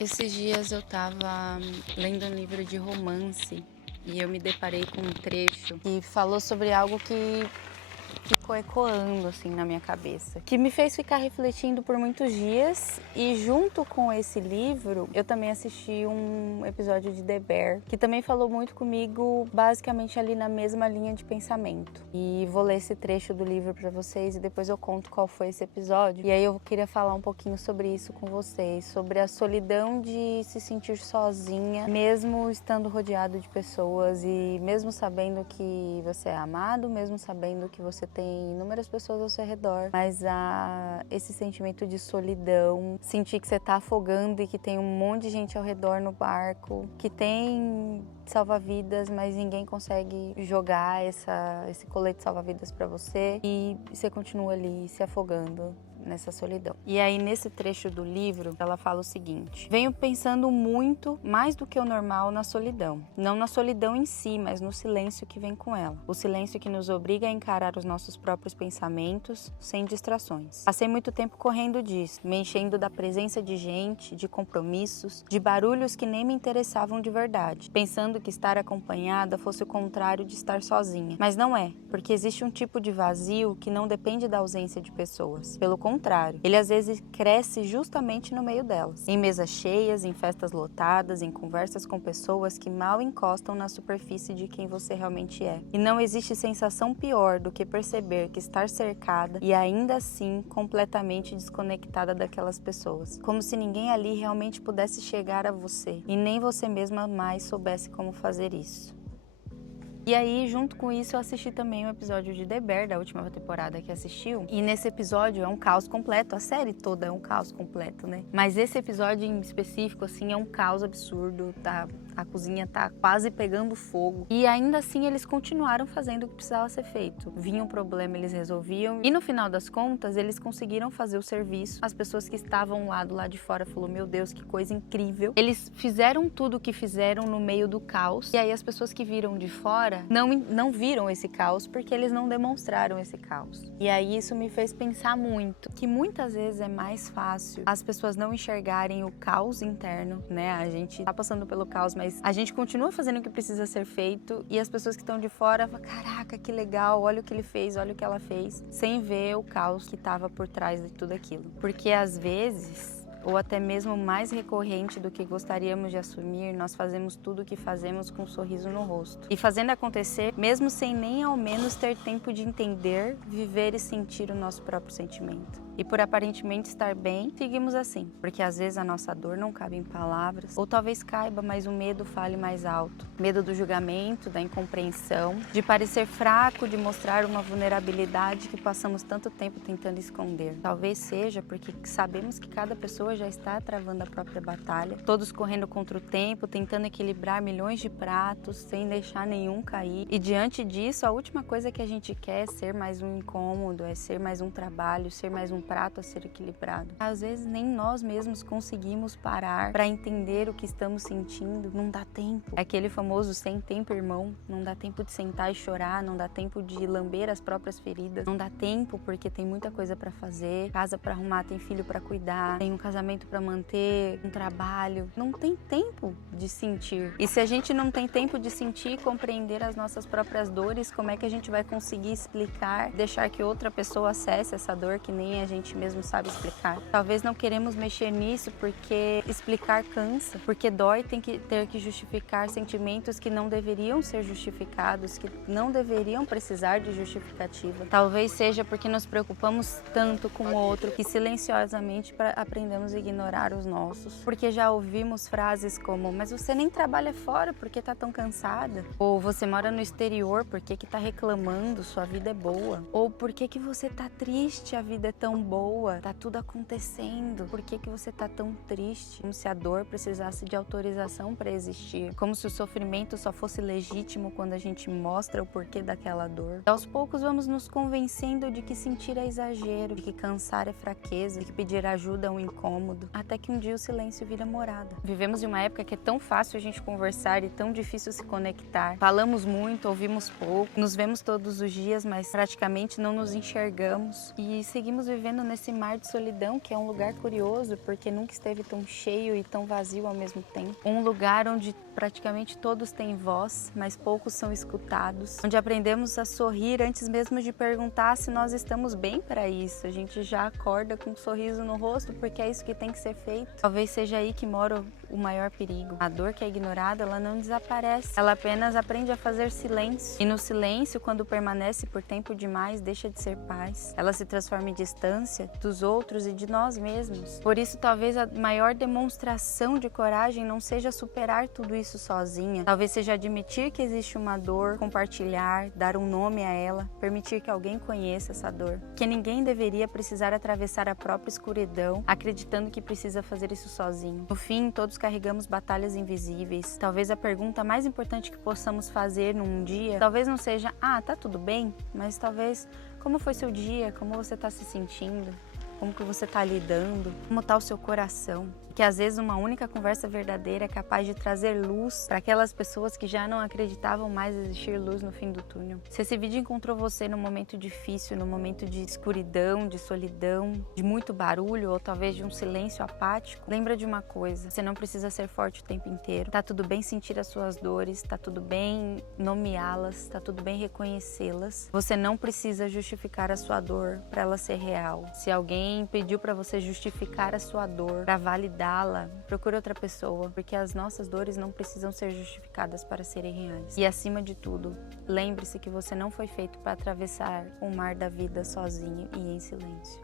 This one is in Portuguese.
Esses dias eu estava lendo um livro de romance e eu me deparei com um trecho que falou sobre algo que ficou ecoando assim na minha cabeça, que me fez ficar refletindo por muitos dias. E junto com esse livro eu também assisti um episódio de The Bear, que também falou muito comigo, basicamente ali na mesma linha de pensamento. E vou ler esse trecho do livro para vocês e depois eu conto qual foi esse episódio. E aí eu queria falar um pouquinho sobre isso com vocês, sobre a solidão de se sentir sozinha, mesmo estando rodeado de pessoas e mesmo sabendo que você é amado, mesmo sabendo que você tem inúmeras pessoas ao seu redor, mas há esse sentimento de solidão, sentir que você tá afogando e que tem um monte de gente ao redor no barco, que tem salva-vidas, mas ninguém consegue jogar esse colete salva-vidas para você e você continua ali se afogando nessa solidão. E aí nesse trecho do livro ela fala o seguinte: venho pensando muito, mais do que o normal, na solidão. Não na solidão em si, mas no silêncio que vem com ela. O silêncio que nos obriga a encarar os nossos próprios pensamentos sem distrações. Passei muito tempo correndo disso, me enchendo da presença de gente, de compromissos, de barulhos que nem me interessavam de verdade, pensando que estar acompanhada fosse o contrário de estar sozinha. Mas não é, porque existe um tipo de vazio que não depende da ausência de pessoas. Pelo contrário, ele às vezes cresce justamente no meio delas. Em mesas cheias, em festas lotadas, em conversas com pessoas que mal encostam na superfície de quem você realmente é. E não existe sensação pior do que perceber que estar cercada e ainda assim completamente desconectada daquelas pessoas. Como se ninguém ali realmente pudesse chegar a você e nem você mesma mais soubesse como fazer isso. E aí, junto com isso, eu assisti também um episódio de The Bear, da última temporada que assistiu. E nesse episódio é um caos completo, a série toda é um caos completo, né? Mas esse episódio em específico, assim, é um caos absurdo, tá? A cozinha tá quase pegando fogo. E ainda assim, eles continuaram fazendo o que precisava ser feito. Vinha um problema, eles resolviam. E no final das contas, eles conseguiram fazer o serviço. As pessoas que estavam lá do lado de fora falaram: meu Deus, que coisa incrível. Eles fizeram tudo o que fizeram no meio do caos. E aí as pessoas que viram de fora não viram esse caos porque eles não demonstraram esse caos. E aí isso me fez pensar muito, que muitas vezes é mais fácil as pessoas não enxergarem o caos interno, né? A gente tá passando pelo caos, mas a gente continua fazendo o que precisa ser feito e as pessoas que estão de fora falam: caraca, que legal, olha o que ele fez, olha o que ela fez, sem ver o caos que estava por trás de tudo aquilo. Porque às vezes, ou até mesmo mais recorrente do que gostaríamos de assumir, nós fazemos tudo o que fazemos com um sorriso no rosto. E fazendo acontecer, mesmo sem nem ao menos ter tempo de entender, viver e sentir o nosso próprio sentimento. E por aparentemente estar bem, seguimos assim. Porque às vezes a nossa dor não cabe em palavras, ou talvez caiba, mas o medo fale mais alto. Medo do julgamento, da incompreensão, de parecer fraco, de mostrar uma vulnerabilidade que passamos tanto tempo tentando esconder. Talvez seja porque sabemos que cada pessoa já está travando a própria batalha, todos correndo contra o tempo, tentando equilibrar milhões de pratos, sem deixar nenhum cair. E diante disso, a última coisa que a gente quer é ser mais um incômodo, é ser mais um trabalho, ser mais um prato a ser equilibrado. Às vezes nem nós mesmos conseguimos parar para entender o que estamos sentindo, não dá tempo. É aquele famoso sem tempo, irmão. Não dá tempo de sentar e chorar, não dá tempo de lamber as próprias feridas, não dá tempo porque tem muita coisa para fazer, casa para arrumar, tem filho para cuidar, tem um casamento para manter, um trabalho. Não tem tempo de sentir. E se a gente não tem tempo de sentir e compreender as nossas próprias dores, como é que a gente vai conseguir explicar, deixar que outra pessoa acesse essa dor que nem a gente mesmo sabe explicar? Talvez não queremos mexer nisso porque explicar cansa, porque dói ter que justificar sentimentos que não deveriam ser justificados, que não deveriam precisar de justificativa. Talvez seja porque nos preocupamos tanto com o outro que silenciosamente aprendemos a ignorar os nossos. Porque já ouvimos frases como: mas você nem trabalha fora, por que tá tão cansada? Ou você mora no exterior, por que tá reclamando, sua vida é boa? Ou por que você tá triste, a vida é tão boa, tá tudo acontecendo, por que você tá tão triste? Como se a dor precisasse de autorização para existir, como se o sofrimento só fosse legítimo quando a gente mostra o porquê daquela dor. E aos poucos vamos nos convencendo de que sentir é exagero, de que cansar é fraqueza, de que pedir ajuda é um incômodo, até que um dia o silêncio vira morada. Vivemos em uma época que é tão fácil a gente conversar e tão difícil se conectar. Falamos muito, ouvimos pouco, nos vemos todos os dias, mas praticamente não nos enxergamos e seguimos vivendo vivendo nesse mar de solidão, que é um lugar curioso, porque nunca esteve tão cheio e tão vazio ao mesmo tempo. Um lugar onde praticamente todos têm voz, mas poucos são escutados. Onde aprendemos a sorrir antes mesmo de perguntar se nós estamos bem para isso. A gente já acorda com um sorriso no rosto, porque é isso que tem que ser feito. Talvez seja aí que mora o maior perigo. A dor que é ignorada, ela não desaparece. Ela apenas aprende a fazer silêncio. E no silêncio, quando permanece por tempo demais, deixa de ser paz. Ela se transforma em distância dos outros e de nós mesmos. Por isso, talvez a maior demonstração de coragem não seja superar tudo isso sozinha. Talvez seja admitir que existe uma dor, compartilhar, dar um nome a ela, permitir que alguém conheça essa dor. Que ninguém deveria precisar atravessar a própria escuridão, acreditando que precisa fazer isso sozinho. No fim, todos carregamos batalhas invisíveis. Talvez a pergunta mais importante que possamos fazer num dia, talvez não seja, tá tudo bem, mas talvez, como foi seu dia? Como você está se sentindo? Como que você está lidando? Como está o seu coração? Que às vezes uma única conversa verdadeira é capaz de trazer luz para aquelas pessoas que já não acreditavam mais existir luz no fim do túnel. Se esse vídeo encontrou você num momento difícil, num momento de escuridão, de solidão, de muito barulho ou talvez de um silêncio apático, lembra de uma coisa: você não precisa ser forte o tempo inteiro. Tá tudo bem sentir as suas dores, tá tudo bem nomeá-las, tá tudo bem reconhecê-las. Você não precisa justificar a sua dor para ela ser real. Se alguém pediu para você justificar a sua dor, para validar, procure outra pessoa, porque as nossas dores não precisam ser justificadas para serem reais. E acima de tudo, lembre-se que você não foi feito para atravessar o mar da vida sozinho e em silêncio.